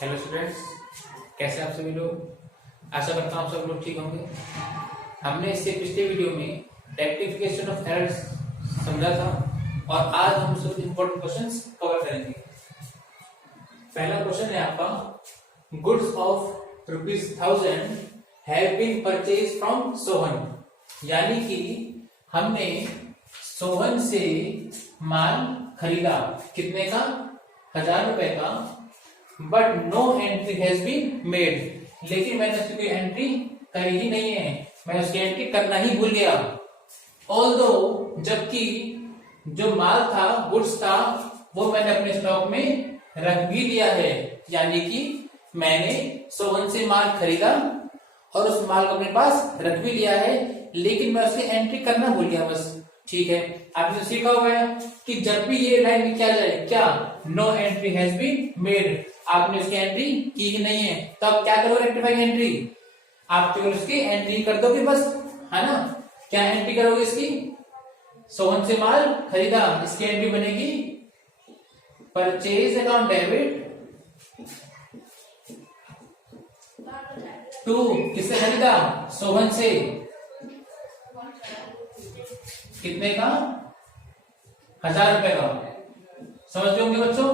Hello students, कैसे आप सभी लोग। आशा करता हूँ आप सब लोग ठीक होंगे। हमने इससे पिछले वीडियो में रेक्टिफिकेशन ऑफ एरर्स समझा था और आज हम कुछ इंपॉर्टेंट क्वेश्चंस कवर करेंगे। पहला क्वेश्चन है आपका, goods of ₹1000 have been purchase from Sohan. यानी कि हमने सोहन से माल खरीदा, कितने का? 1000 रुपए का। But no entry has been made, लेकिन मैंने उसकी कोई एंट्री करी ही नहीं है, मैं उसकी एंट्री करना ही भूल गया। ऑल्दो, जबकि जो माल था, गुड्स था, वो मैंने अपने स्टॉक में रख भी दिया है। यानी कि मैंने सोहन से माल खरीदा और उस माल को अपने पास रख भी लिया है, लेकिन मैं उसकी एंट्री करना भूल गया बस। ठीक है, आपने सीखा हुआ है कि जब भी ये लाइन में क्या जाए, क्या no entry has been made, आपने उसकी एंट्री की ही नहीं है, तो आप क्या करोगे? रेक्टिफाइंग एंट्री, आप केवल उसकी एंट्री कर दोगे बस, है ना। क्या एंट्री करोगे इसकी? सोहन से माल खरीदा, इसकी एंट्री बनेगी परचेज अकाउंट डेबिट टू, किससे खरीदा? सोहन से। कितने का? 1000 रुपए का। समझ रहे होंगे बच्चों।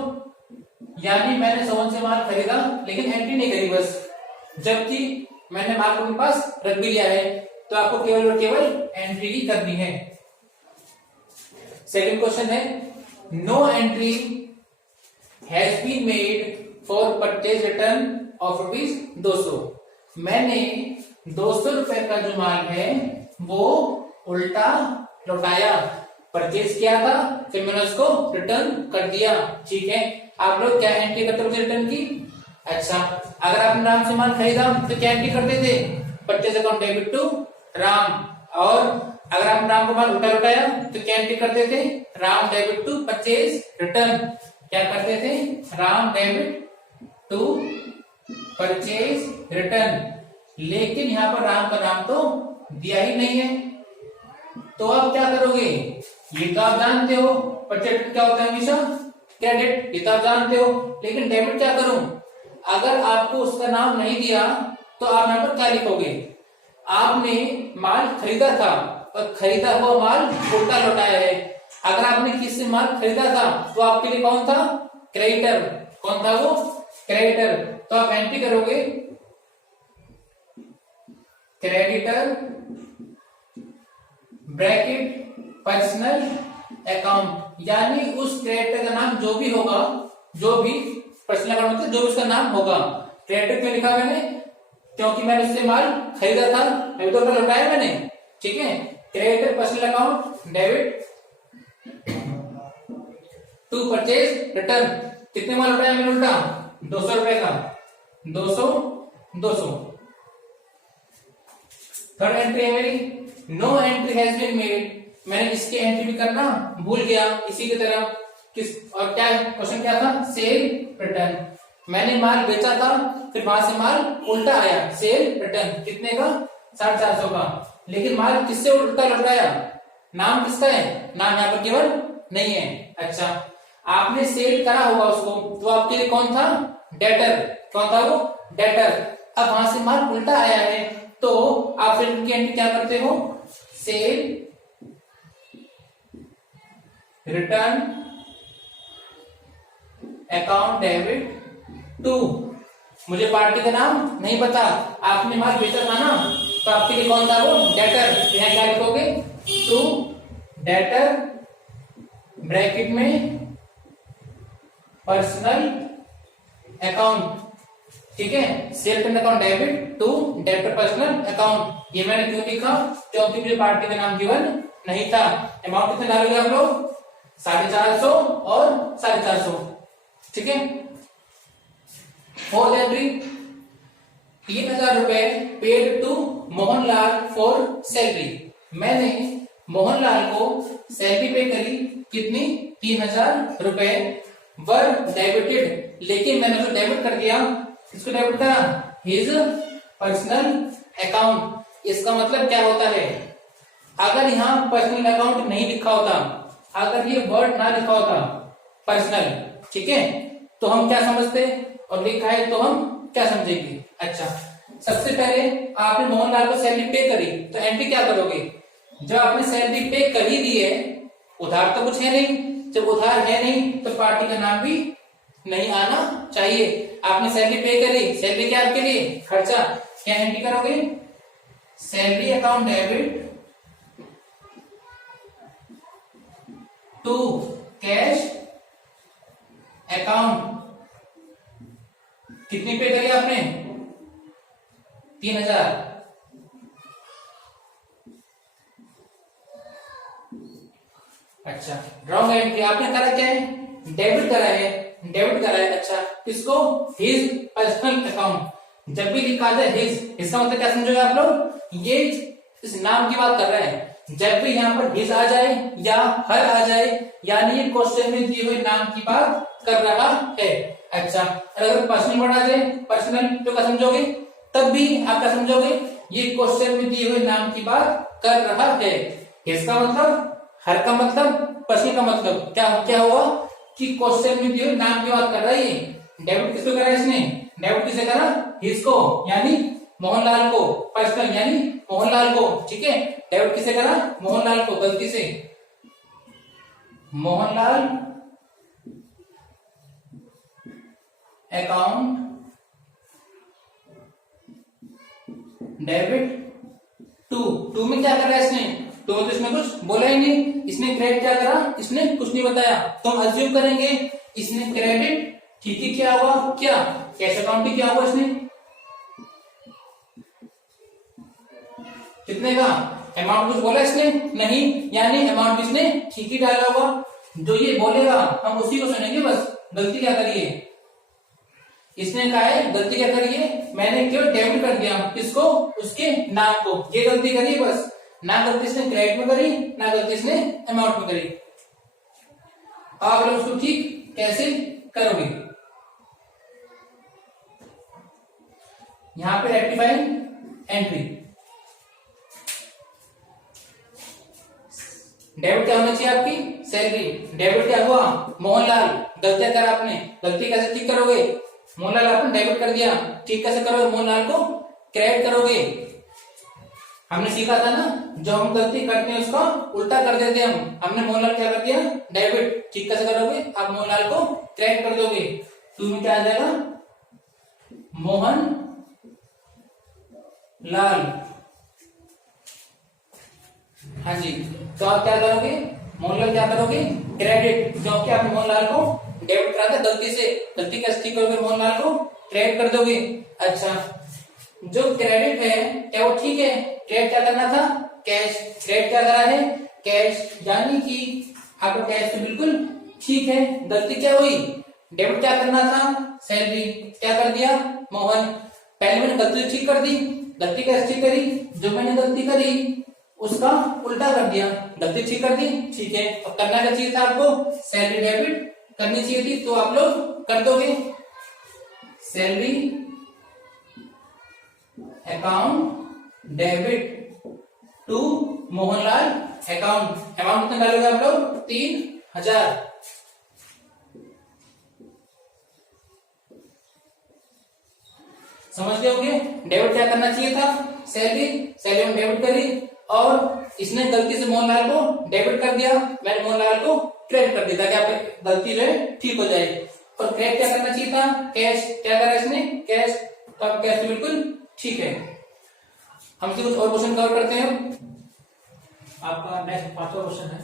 यानी मैंने सोहन से माल खरीदा लेकिन एंट्री नहीं करी बस, जबकि मैंने माल को अपने पास रख भी लिया है, तो आपको केवल और केवल एंट्री ही करनी है। सेकंड क्वेश्चन है, no entry has been made for purchase return of ₹200। मैंने 200 रुपए का जो माल है वो उल्टा लौटाया, परचेज किया था, फिर मैंने उसको रिटर्न कर दिया। ठीक है, आप लोग क्या एंट्री करते हो रिटर्न की? अच्छा, अगर आपने राम से माल खरीदा तो क्या एंट्री करते थे? Purchase account debit to Ram. और अगर आपने राम को माल उल्टा लौटाया तो क्या एंट्री करते थे? Ram debit to purchase return. क्या करते थे? Ram debit to purchase return. लेकिन यहां पर राम का नाम तो दिया ही नहीं है, तो आप क्या करोगे? ये तो आप जानते हो, परचेज क्या होता है? हमेशा क्रेडिट, ये तो आप जानते हो, लेकिन डेबिट क्या करूं? अगर आपको उसका नाम नहीं दिया तो आप यहां पर क्या लिखोगे? आपने माल खरीदा था और खरीदा हुआ माल उल्टा लौटाया है। अगर आपने किससे माल खरीदा था तो आपके लिए कौन था? क्रेडिटर। कौन था वो? क्रेडिटर। तो आप एंट्री करोगे क्रेडिटर ब्रैकेट पर्सनल अकाउंट, यानी उस क्रेडिटर का नाम जो भी होगा, जो भी पर्सनल अकाउंट मतलब जो भी उसका नाम होगा। क्रेडिटर क्यों लिखा मैंने? क्योंकि मैंने उससे माल खरीदा था, अभी तो लौटाया मैंने। ठीक है, creditor personal account debit to purchase return. कितने माल लौटाया मैंने उल्टा? 200 रुपए का। 200। थर्ड एंट्री है मेरी, no entry has been made. मैंने इसकी एंट्री भी करना भूल गया। इसी की तरह किस और क्या क्वेश्चन क्या था? Cell return. मैंने माल बेचा था, फिर वहां से माल उल्टा आया, सेल रिटर्न। कितने का? 450 का। लेकिन माल किससे उल्टा लौटाया? नाम किसका है? नाम यहाँ पर केवल नहीं है। अच्छा, आपने सेल करा होगा उसको, तो आपके लिए कौन था? डेटर। कौन था वो? डेटर। अब वहां से माल उल्टा आया है, तो आप फिर उनकी एंट्री क्या करते हो? Sale return account debit to, मुझे पार्टी का नाम नहीं पता, आपने माल बेचा था ना, तो आपके लिए कौन था वो? डेटर। यहाँ क्या लिखोगे? टू डेटर ब्रैकेट में पर्सनल अकाउंट। ठीक है, sale return account debit to debtor personal account. ये मैंने क्यों लिखा? क्योंकि मुझे पार्टी का नाम गिवन नहीं था। अमाउंट कितने डालोगे आप लोग? 450 और 450। ठीक है, फोर्थ एंट्री, 3000 रुपए paid to Mohanlal for salary. मैंने मोहनलाल को सैलरी पे करी, कितनी? 3000 रुपए। वर डेबिटेड, लेकिन मैंने उसको डेबिट कर दिया। इसको डेबिट करा हिज पर्सनल अकाउंट। इसका मतलब क्या होता है? अगर यहाँ पर्सनल अकाउंट नहीं लिखा होता, अगर ये वर्ड ना लिखा होता पर्सनल, ठीक है, तो हम क्या समझते? और लिखा है तो हम क्या समझेंगे। अच्छा, सबसे पहले आपने मोहनलाल को सैलरी पे करी तो एंट्री क्या करोगे, जब आपने सैलरी पे कर ही दी है, उधार तो कुछ है नहीं, जब उधार है नहीं तो पार्टी का नाम भी नहीं आना चाहिए। आपने सैलरी पे करी, सैलरी क्या आपके लिए खर्चा, क्या एंट्री करोगे, salary account debit to cash account. कितनी पे करी आपने, 3000। अच्छा, रॉन्ग एंट्री, आपने करा क्या है, डेबिट करा है, डेबिट करा है। अच्छा, किसको, हिज पर्सनल अकाउंट। जब भी लिखा जाए हिज, इसका मतलब क्या समझोगे आप लोग, ये इस नाम की बात कर रहे हैं। जब भी यहाँ पर हिज आ जाए या हर आ जाए, यानी ये क्वेश्चन में दिए हुए नाम की बात कर रहा है। अच्छा, अगर पर्सनल वर्ड आ जाए, पर्सनल, तो क्या समझोगे, तब भी आप क्या समझोगे, ये क्वेश्चन में दिए हुए नाम की बात कर रहा है। इसका मतलब, हर का मतलब, पर्सनल का मतलब क्या क्या हुआ कि क्वेश्चन में दिए हुए नाम की बात कर रहा है। ये डेबिट किसको करा इसने, डेबिट किसे करा, हिसको यानी मोहनलाल को, पर्सनल यानी मोहनलाल को, ठीक है। डेबिट किसे करा, मोहनलाल को, गलती से मोहनलाल अकाउंट डेबिट टू में क्या करा इसने, तो इसमें कुछ बोला ही नहीं, इसने क्रेडिट क्या करा, इसने कुछ नहीं बताया, तो हम अज्यूम करेंगे इसने क्रेडिट, ठीक ही क्या हुआ, क्या कैश अकाउंट भी क्या हुआ इसने, कितने का, अमाउंट कुछ बोला इसने नहीं, यानी अमाउंट इसने ठीक ही डाला होगा। जो ये बोलेगा हम उसी को सुनेंगे, बस गलती क्या करिए, इसने कहा है गलती क्या करिए, मैंने क्यों डेबिट कर दिया, किसको, उसके नाम को, ये गलती करिए बस, ना गलती इसने क्रेडिट में करी, ना गलती इसने अमाउंट में करी। आप लोग उसको ठीक कैसे करोगे, यहां पे रेक्टिफाइंग एंट्री, डेबिट क्या होना चाहिए आपकी, सैलरी, डेबिट क्या हुआ, मोहनलाल, गलतियां कर आपने, गलती कैसे ठीक करोगे, मोहनलाल आपने डेबिट कर दिया, ठीक कैसे करोगे, मोहनलाल को क्रेडिट करोगे। हमने सीखा था ना, जो हम गलती करते हैं उसका उल्टा कर देते हैं हमने मोहनलाल क्या कर दिया, डेबिट, ठीक कैसे करोगे, आप मोहनलाल को क्रेडिट कर दोगे, टू में क्या आ जाएगा, मोहन लाल, हाँ जी, तो आप क्या करोगे, मोहनलाल क्या करोगे, क्रेडिट, क्योंकि आपने मोहनलाल को डेबिट करा था गलती से, गलती कैसे ठीक करोगे, मोहनलाल को क्रेडिट कर दोगे। अच्छा, जो क्रेडिट है क्या वो ठीक है, क्रेडिट क्या करना था, कैश, क्रेडिट क्या करा है, कैश, यानी कि आपका कैश तो बिल्कुल ठीक है, गलती क्या हुई, डेबिट क्या करना था, सैलरी, क्या कर दिया, मोहन, पहले मैंने गलती ठीक कर दी, गलती कैसे ठीक करी, जो मैंने गलती करी उसका उल्टा कर दिया, गलती ठीक कर दी, ठीक है, अब करना क्या चाहिए था आपको, सैलरी डेबिट करनी चाहिए थी, तो आप लोग कर दोगे, salary account debit to Mohanlal account, amount कितना डालोगे आप लोग, 3000। समझ गए होंगे, डेबिट क्या करना चाहिए था, सैलरी, सैलरी में डेबिट करी, और इसने गलती से मोहनलाल को डेबिट कर दिया, मैंने मोहनलाल को क्रेडिट कर दिया, ताकि आपकी गलती जो है ठीक हो जाए। और क्रेडिट क्या करना चाहिए था, कैश, क्या करा इसने, कैश, तो आप कैश तो बिल्कुल ठीक है। हम कुछ और क्वेश्चन कवर करते हैं। आपका नेक्स्ट 5वां क्वेश्चन है,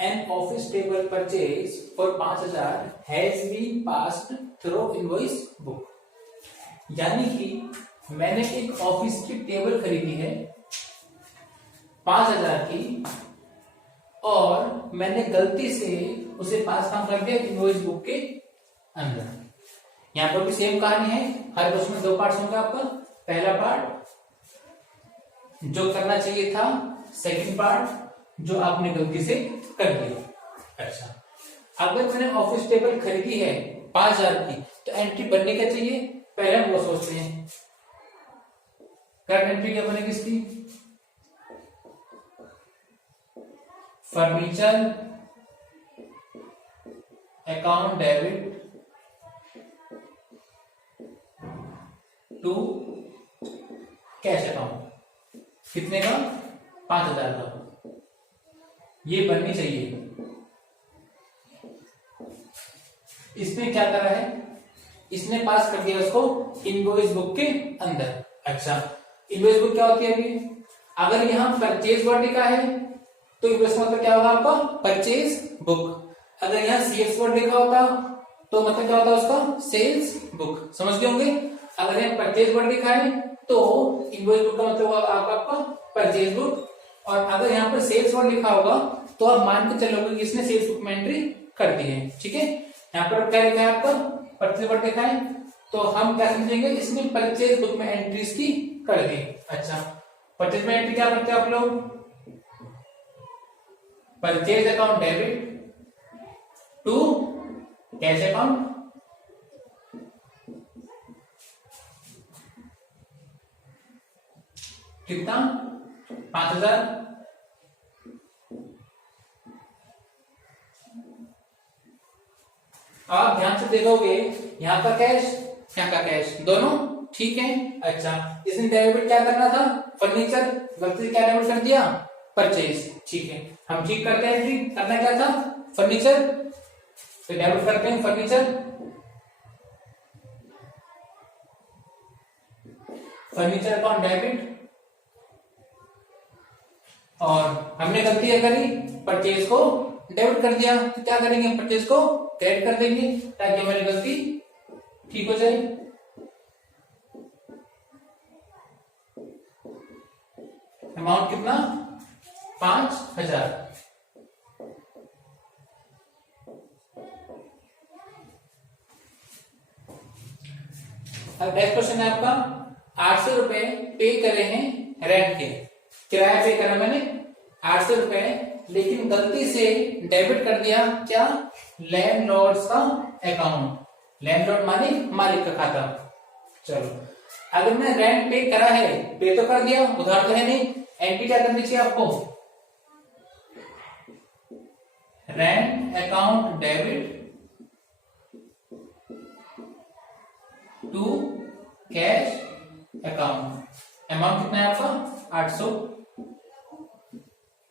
an office table purchase for 5000 has been passed through invoice book, यानी कि मैंने एक ऑफिस की टेबल खरीदी है 5000 की, और मैंने गलती से उसे पास काम कर दिया इनवॉइस बुक के अंदर। यहां पर भी सेम कहानी है, हर क्वेश्चन में 2 पार्ट्स होंगे आपका, पहला पार्ट जो करना चाहिए था, सेकंड पार्ट जो आपने गलती से कर दिया। अच्छा, अगर मैंने ऑफिस टेबल खरीदी है 5000 की, तो एंट्री बनने क्या चाहिए, पहले हम वो सोचते हैं, करंट एंट्री क्या बनेगी इसकी, furniture account debit to cash account, कितने का? 5,000 का। ये बननी चाहिए। इसने क्या करा है, इसने पास कर दिया उसको इनवॉइस बुक के अंदर। अच्छा, इनवॉइस बुक क्या होती है अभी? अगर यहाँ परचेज वर्ड लिखा है तो इनवॉइस मतलब क्या होगा आपका? Purchase book. अगर यहाँ सीएक्स वर्ड लिखा होता तो मतलब क्या होता उसका? Sales book. समझ गए होंगे? अगर यहाँ परचेज वर्ड लिखा है तो इनवॉइस बुक का मतलब होगा आपका परचेज बुक, और अगर यहाँ पर सेल्स वर्ड लिखा होगा तो आप मान के चलोगे कि इसने सेल्स बुक में एंट्री कर दी है। ठीक है, यहाँ पर क्या लिखा है आपका? परचेज वर्ड लिखा है, तो हम क्या समझेंगे? इसने परचेज बुक में एंट्रीज की कर दी। अच्छा, परचेज में एंट्री क्या करते हैं आप लोग? Purchase account debit to cash account, कितना? 5,000। आप ध्यान से देखोगे यहाँ का कैश, यहाँ का कैश, दोनों ठीक है। अच्छा, इसने डेबिट क्या करना था? फर्नीचर, गलती से क्या डेबिट कर दिया? परचेज। ठीक है, हम ठीक करते हैं। एंट्री करना क्या था? फर्नीचर, तो डेबिट करते हैं फर्नीचर, फर्नीचर अकाउंट डेबिट। और हमने गलती क्या करी? परचेज को डेबिट कर दिया, तो क्या करेंगे? परचेज को क्रेडिट कर देंगे ताकि हमारी गलती ठीक हो जाए। अमाउंट कितना? 5,000। अब नेक्स्ट क्वेश्चन है आपका, 800 रुपए पे करे हैं रेंट के, किराया पे करा मैंने 800 रुपए, लेकिन गलती से डेबिट कर दिया क्या? लैंडलॉर्ड का अकाउंट। लैंडलॉर्ड माने मालिक का खाता। चलो, अगर मैं रेंट पे करा है, पे तो कर दिया, उधार तो है नहीं, एंट्री क्या करनी चाहिए आपको? Rent account debit to cash account. Amount कितना है आपका? 800।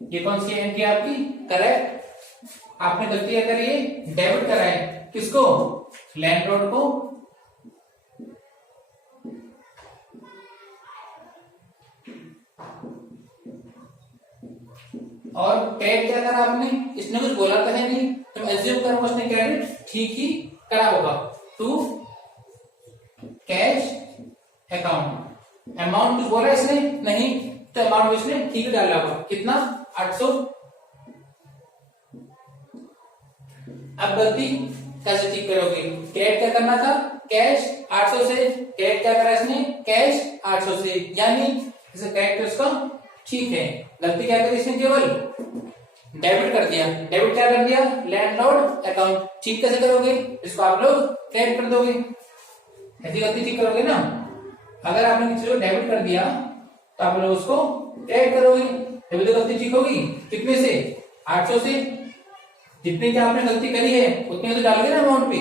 ये कौन सी एंट्री आपकी? करेक्ट। आपने गलती क्या करी है? डेबिट करा है, किसको? लैंडलॉर्ड को। और क्रेडिट क्या करा आपने? इसने कुछ बोला तो है नहीं, तो एज्यूम करो उसने क्रेडिट ठीक ही करा होगा, टू कैश अकाउंट। अमाउंट कुछ बोला इसने? नहीं, तो अमाउंट इसने ठीक डाला होगा, कितना? 800। अब गलती कैसे ठीक करोगे? क्रेडिट क्या करना था? कैश 800 से, क्रेडिट क्या करा इसने? कैश 800 से, यानी इसे क्रेडिट उसका ठीक है। गलती क्या करी इसने? केवल डेबिट कर दिया। डेबिट क्या कर दिया? Landlord account. ठीक कैसे करोगे? इसको आप लोग क्रेडिट कर दोगे, ऐसी गलती ठीक करोगे ना। अगर आपने किसी को डेबिट कर दिया तो आप लोग उसको क्रेडिट करोगे, तभी तो गलती ठीक होगी। कितने से? 800 से। जितनी की आपने गलती करी है उतने तो डालोगे ना अमाउंट पे।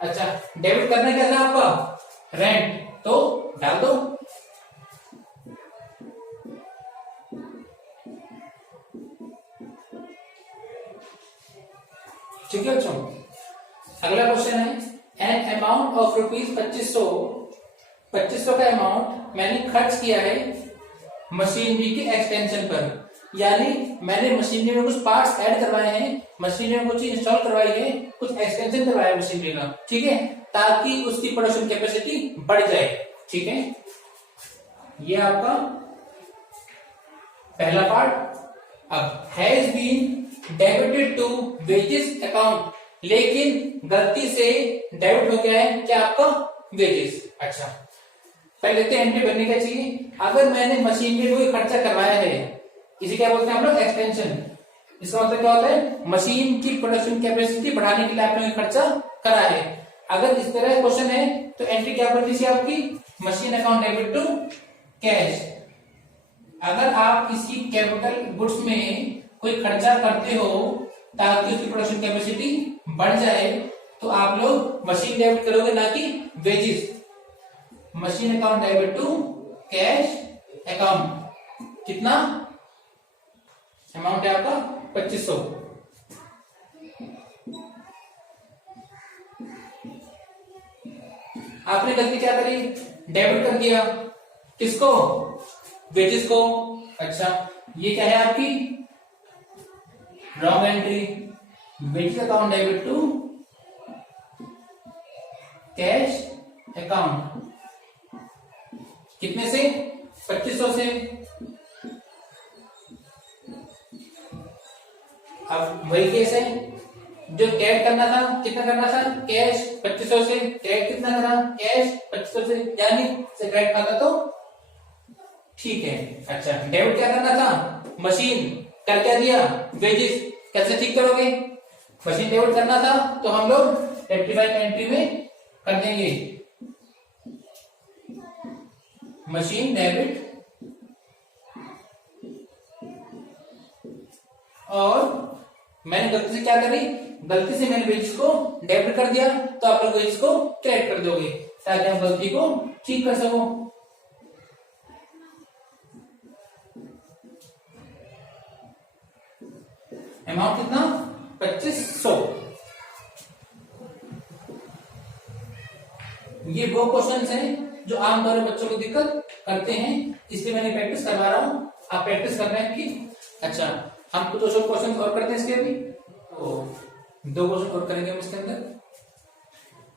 अच्छा, डेबिट करना क्या था आपका? रेंट, तो डाल दो। ठीक है बच्चों, अगला क्वेश्चन है, एन अमाउंट ऑफ रुपीज 2500 का अमाउंट मैंने खर्च किया है मशीनरी के एक्सटेंशन पर, यानी मैंने मशीनरी में कुछ पार्ट्स ऐड करवाए हैं, मशीनरी में कुछ इंस्टॉल करवाई है, कुछ एक्सटेंशन करवाया है मशीनरी का, ठीक है, ताकि उसकी प्रोडक्शन कैपेसिटी बढ़ जाए। ठीक है, ये आपका पहला पार्ट। अब has been debited to wages account, लेकिन गलती से डेबिट हो गया है क्या आपका? वेजेस। अच्छा, पहले तो एंट्री बनने क्या चाहिए? अगर मैंने मशीनरी में कोई खर्चा करवाया है, इसे क्या बोलते हैं हम लोग? एक्सपेंशन। इसका मतलब क्या होता है? मशीन की प्रोडक्शन कैपेसिटी बढ़ाने के लिए आपने खर्चा करा है। अगर इस तरह क्वेश्चन है तो एंट्री क्या बननी चाहिए आपकी? Machine account debit to cash. अगर आप किसी कैपिटल गुड्स में कोई खर्चा करते हो ताकि उसकी प्रोडक्शन कैपेसिटी बढ़ जाए, तो आप लोग मशीन डेबिट करोगे, ना कि वेजेस। Machine account debit to cash account, कितना अमाउंट है आपका 2500। आपने गलती क्या करी, डेबिट कर दिया, किसको, वेजेस को। अच्छा ये क्या है आपकी wrong entry, wages account debit to cash account, कितने से 2500 से। अब वही केस है, जो कैश करना था, कितना करना था, कैश 2500 से, क्रेडिट कितना करा, कैश 2500 से, यानी से क्रेडिट खाता तो ठीक है। अच्छा डेबिट क्या करना था, मशीन कर क्या दिया, वेजेस, कैसे ठीक करोगे, मशीन डेबिट करना था तो हम लोग रेक्टिफाइड एंट्री में कर देंगे, मशीन डेबिट, और मैंने गलती से क्या करी, गलती से मैंने वेजेस को डेबिट कर दिया, तो आप लोग वेजेस को क्रेडिट कर दोगे ताकि आप गलती को ठीक कर सको। अमाउंट कितना 2500। ये वो क्वेश्चंस हैं जो आमतौर पर बच्चों को दिक्कत करते हैं, इसलिए मैंने प्रैक्टिस करवा रहा हूं, आप प्रैक्टिस कर रहे हैं कि। अच्छा हम कुछ क्वेश्चन और करते हैं इसके, अभी तो 2 क्वेश्चन और करेंगे हम इसके अंदर।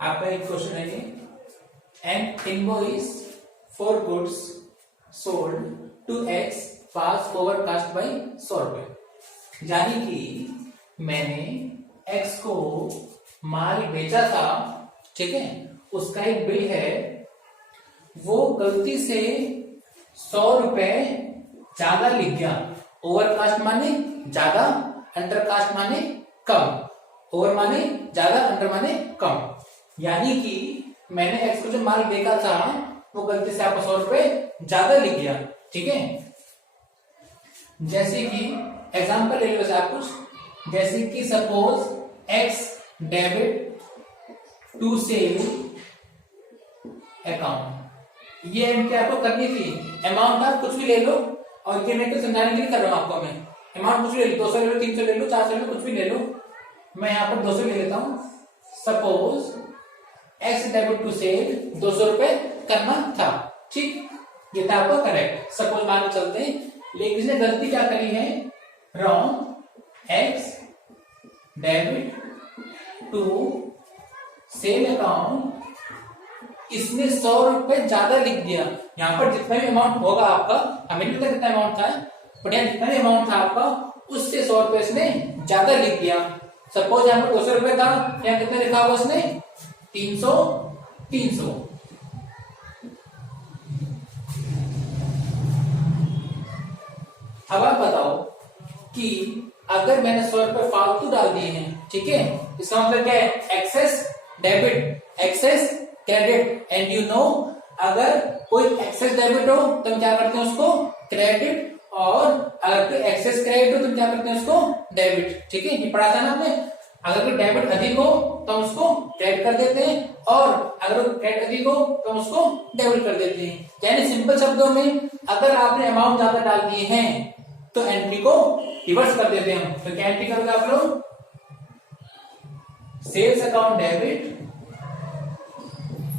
आपका एक क्वेश्चन है ये, an invoice for goods sold to X pass over cast by 100 रुपए, यानी कि मैंने एक्स को माल बेचा था, ठीक है, उसका एक बिल है, वो गलती से 100 रुपए ज्यादा लिख गया। ओवर कास्ट माने ज्यादा, अंडर कास्ट माने कम, ओवर माने ज्यादा, अंडर माने कम, यानी कि मैंने एक्स को जो माल बेचा था वो गलती से आपको 100 रुपए ज्यादा लिख गया, ठीक है। जैसे कि एग्जांपल ले लो आप कुछ, जैसे कि suppose X debit to sale account, ये एंट्री आपको करनी थी। अमाउंट आप कुछ भी ले लो, और ये मैं तो समझाने के लिए कर रहा हूं आपको, मैं अमाउंट कुछ ले लो, 200 ले लो, 300 ले लो, 400 ले लो, कुछ भी ले लो, मैं यहाँ पर 200 ले लेता हूं। Suppose X debit to sale 200 रुपए करना था, ठीक, ये था आपका करेक्ट। सपोज मान के चलते हैं, लेकिन इसने गलती क्या करी है, wrong, X debit to sale account, इसने 100 रुपए ज्यादा लिख दिया। यहाँ पर जितना भी अमाउंट होगा आपका, हमें नहीं पता कितना अमाउंट था, बट यहाँ जितना भी अमाउंट था आपका, उससे 100 रुपए इसने ज्यादा लिख दिया। सपोज यहाँ पर 200 रुपए था, यहाँ कितना लिखा हुआ उसने 300, 300। अब आप बताओ कि अगर मैंने 100 रुपए फालतू डाल दिए हैं, ठीक है, इसका मतलब क्या है, excess debit, excess credit, and you know अगर कोई एक्सेस डेबिट हो तो हम क्या करते हैं उसको क्रेडिट, और अगर कोई एक्सेस क्रेडिट हो तो हम क्या करते हैं उसको डेबिट, ठीक है, ये पढ़ा था ना आपने। अगर कोई डेबिट अधिक हो तो हम उसको क्रेडिट कर देते हैं, और अगर क्रेडिट अधिक हो तो हम उसको डेबिट कर देते हैं। यानी सिंपल शब्दों में, अगर आपने अमाउंट ज्यादा डाल दिए हैं तो एंट्री को रिवर्स कर देते हैं हम। तो क्या एंट्री करोगे आप लोग, sales account debit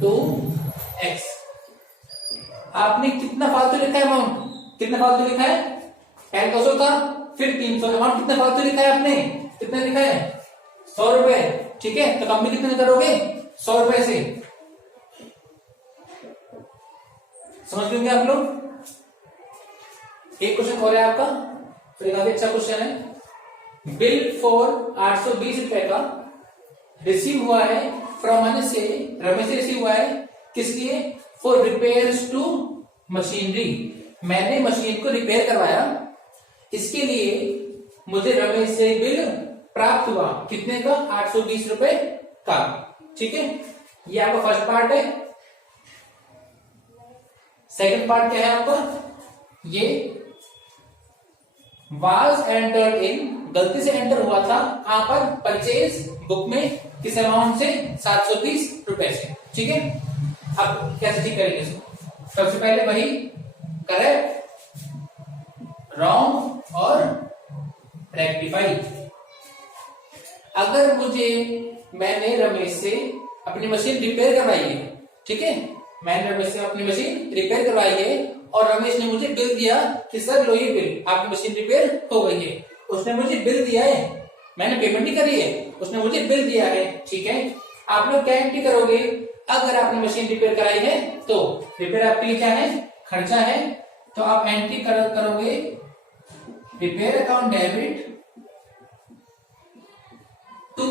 to X. आपने कितना फालतू लिखा है अमाउंट, कितना फालतू लिखा है, पहले 200 था, फिर 300, अमाउंट कितना फालतू लिखा है आपने, कितना लिखा है 100 रुपए, ठीक है, तो कम भी कितने करोगे 100 रुपए से, समझ लेंगे आप लोग। एक क्वेश्चन और है आपका, फिर काफी अच्छा क्वेश्चन है, बिल फॉर 820 रुपए का रिसीव हुआ है फ्रॉम मन से, रमेश से रिसीव हुआ है, किस लिए, फॉर रिपेयर्स टू मशीनरी, मैंने मशीन को रिपेयर करवाया, इसके लिए मुझे रमेश से बिल प्राप्त हुआ, कितने का 820 रुपए का, ठीक है, ये आपका फर्स्ट पार्ट है। सेकंड पार्ट क्या है आपका, ये वाज एंटर्ड इन, गलती से एंटर हुआ था कहां पर, परचेज बुक में, किस अमाउंट से 720 रुपए से, ठीक है। अब कैसे ठीक करेंगे इसको? सबसे पहले वही करेक्ट, रॉन्ग और रेक्टिफाई। अगर मैंने रमेश से अपनी मशीन रिपेयर करवाई है, ठीक है, मैंने रमेश से अपनी मशीन रिपेयर करवाई है और रमेश ने मुझे बिल दिया कि सर लो ये बिल, आपकी मशीन रिपेयर हो गई है। उसने मुझे बिल दिया है, मैंने पेमेंट नहीं करी है, उसने मुझे बिल दिया है, ठीक है। आप लोग क्या एंट्री करोगे? अगर आपने मशीन रिपेयर कराई है तो रिपेयर आपके लिए क्या है? खर्चा है। तो आप एंट्री करोगे रिपेयर अकाउंट डेबिट टू,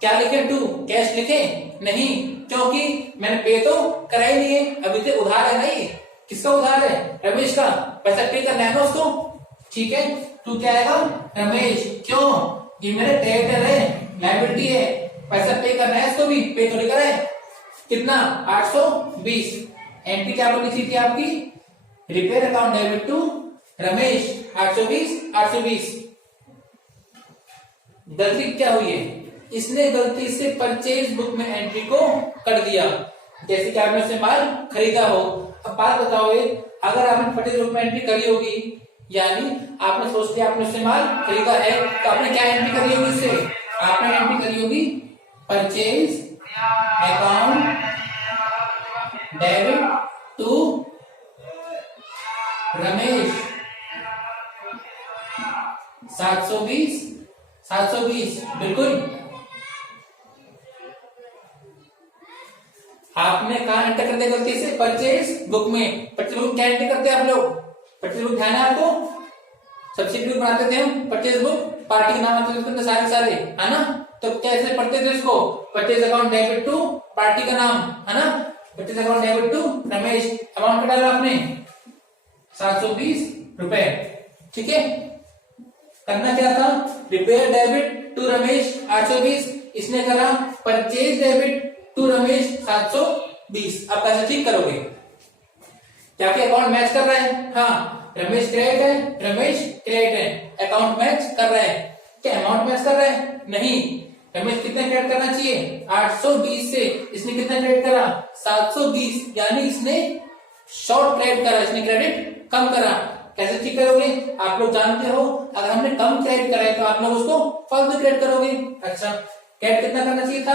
क्या लिखे? टू कैश लिखे? नहीं, क्योंकि मैंने पे तो करा ही नहीं है, अभी तो उधार है ना। ये किसका उधार है? रमेश का। पैसा पे करना है ना उसको, ठीक है। टू क्या आएगा? रमेश। क्यों? ये मेरे डेबिटर है, लायबिलिटी है, पैसा पे करना है इसको भी, पे तो नहीं करा है। कितना? 820। एंट्री क्या बोली थी आपकी? Repair account debit to Ramesh 820। गलती क्या हुई है? इसने गलती से परचेज बुक में एंट्री को कर दिया, जैसे कि आपने उससे माल खरीदा हो। अब बात बताओ, अगर आपने परचेज बुक में एंट्री करी होगी, यानी आपने सोच लिया आपने उससे माल खरीदा है, तो आपने क्या एंट्री करी होगी? इससे आपने एंट्री करी होगी purchase account debit to Ramesh 720। बिल्कुल। आपने कहा एंटर कर दिया गलती से परचेज बुक में। परचेज बुक क्या एंटर करते हैं आप लोग? परचेज बुक ध्यान है आपको? सब्सिडी बनाते थे हम परचेज बुक, पार्टी के नाम आते थे सारे है ना। तो कैसे पढ़ते थे इसको? Purchase account debit to party का नाम, है ना। Purchase account debit to Ramesh, amount क्या डाला आपने? 720 रुपए, ठीक है। करना क्या था? रिपेयर डेबिट टू रमेश 820, इसने करा परचेज डेबिट टू रमेश 720। अब कैसे ठीक करोगे? क्या अकाउंट मैच कर रहा है? हाँ, रमेश क्रेडिट है, रमेश क्रेडिट है, अकाउंट मैच कर रहा है। क्या अमाउंट मैच कर रहा है? नहीं। रमेश कितना क्रेडिट करना चाहिए? 820 से। इसने कितना क्रेडिट करा? 720, यानी इसने शॉर्ट क्रेडिट करा, इसने क्रेडिट कम करा। कैसे ठीक करोगे? आप लोग जानते हो, अगर हमने कम क्रेडिट करा है तो आप लोग उसको फालतू क्रेडिट करोगे। अच्छा, क्रेडिट कितना करना चाहिए था?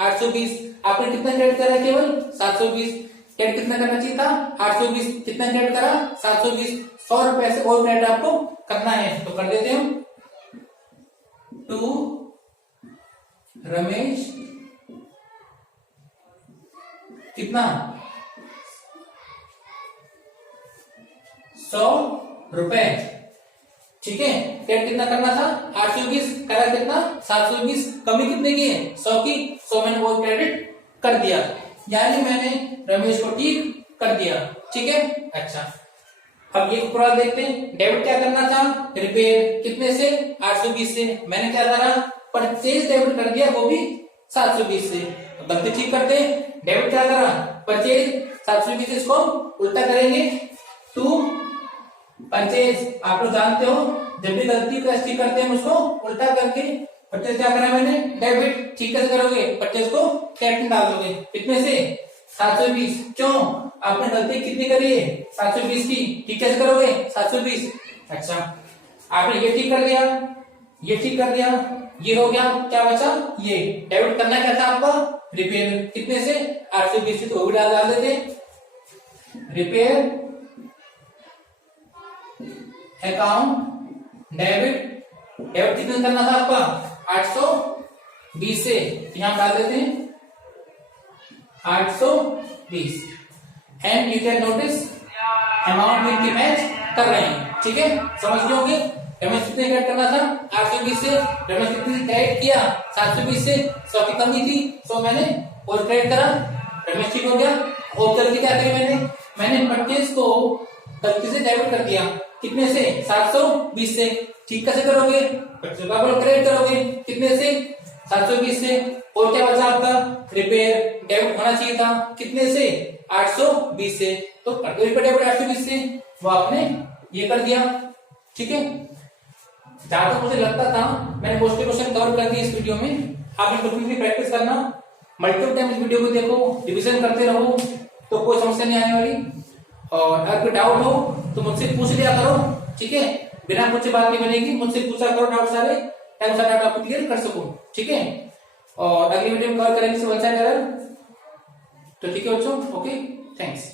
820। आपने कितना क्रेडिट करा? केवल 720। क्रेडिट कितना करना चाहिए था? 820। कितना क्रेडिट करा? 720। 100 रुपए से और क्रेडिट आपको करना है, तो कर देते हम। टू रमेश कितना? 100 रुपए, ठीक है। क्रेडिट कितना करना था? 820, करा कितना? 720। कमी कितने की है? 100 की। 100 मैंने वो क्रेडिट कर दिया, यानी मैंने रमेश को ठीक कर दिया, ठीक है। अच्छा, अब ये पूरा देखते हैं। डेबिट क्या करना था? रिपेयर कितने से? 820 से। मैंने क्या करा? परचेज डेबिट कर दिया, वो भी 720 से। गलती ठीक करते हैं। डेबिट क्या करा? परचेज 720 से, इसको उल्टा करेंगे टू परचेज। आप लोग जानते हो, जब भी गलती को ठीक करते हैं उसको उल्टा करके। परचेज क्या करा मैंने? डेबिट। ठीक कैसे करोगे? परचेज को क्रेडिट में डाल दोगे। कितने से? 720। क्यों? आपने गलती कितनी करी है? 720 की। ठीक कैसे करोगे? 720। अच्छा, आपने ये ठीक कर दिया, ये ठीक कर दिया, ये हो गया। क्या बचा? ये डेबिट करना क्या था आपका? रिपेयर। कितने से? 820 से, तो वो भी डाल देते। रिपेयर अकाउंट डेबिट कितने करना था आपका? 820 से, यहां डाल देते हैं 820। And you can notice amount will की मैच कर रहे हैं, ठीक है। समझ गए होंगे। रमेश कितने क्रेडिट करना था? 820 से। रमेश कितने क्रेडिट किया? 720 से। 100 की कमी थी, 100 मैंने और क्रेडिट करा, रमेश ठीक हो गया। और गलती क्या करी मैंने परचेज को गलती से डेबिट कर दिया। कितने से? 720 से। ठीक कैसे करोगे? परचेज का क्रेडिट करोगे। कितने से? 720 से। और क्या बचा आपका? रिपेयर डेबिट होना चाहिए था। कितने से? 820 से। तो कर दो रिपेयर डेबिट 820 से, वो आपने ये कर दिया, ठीक है। जहां तक मुझे लगता था मैंने मोस्टली क्वेश्चन कवर कर दिए इस वीडियो में। आप इनको भी प्रैक्टिस करना। मल्टीपल टाइम इस वीडियो को देखो, रिवीजन करते रहो, तो कोई समस्या नहीं आने वाली। और अगर कोई डाउट हो तो मुझसे पूछ लिया करो, ठीक है, बिना मुझसे बात नहीं बनेगी, मुझसे पूछा करो डाउट सारे, टाइम सारा डाउट आपको क्लियर कर सकूं, ठीक है। और अगली वीडियो में कवर करेंगे वन साइड एरर, तो ठीक है बच्चों, ओके, थैंक्स।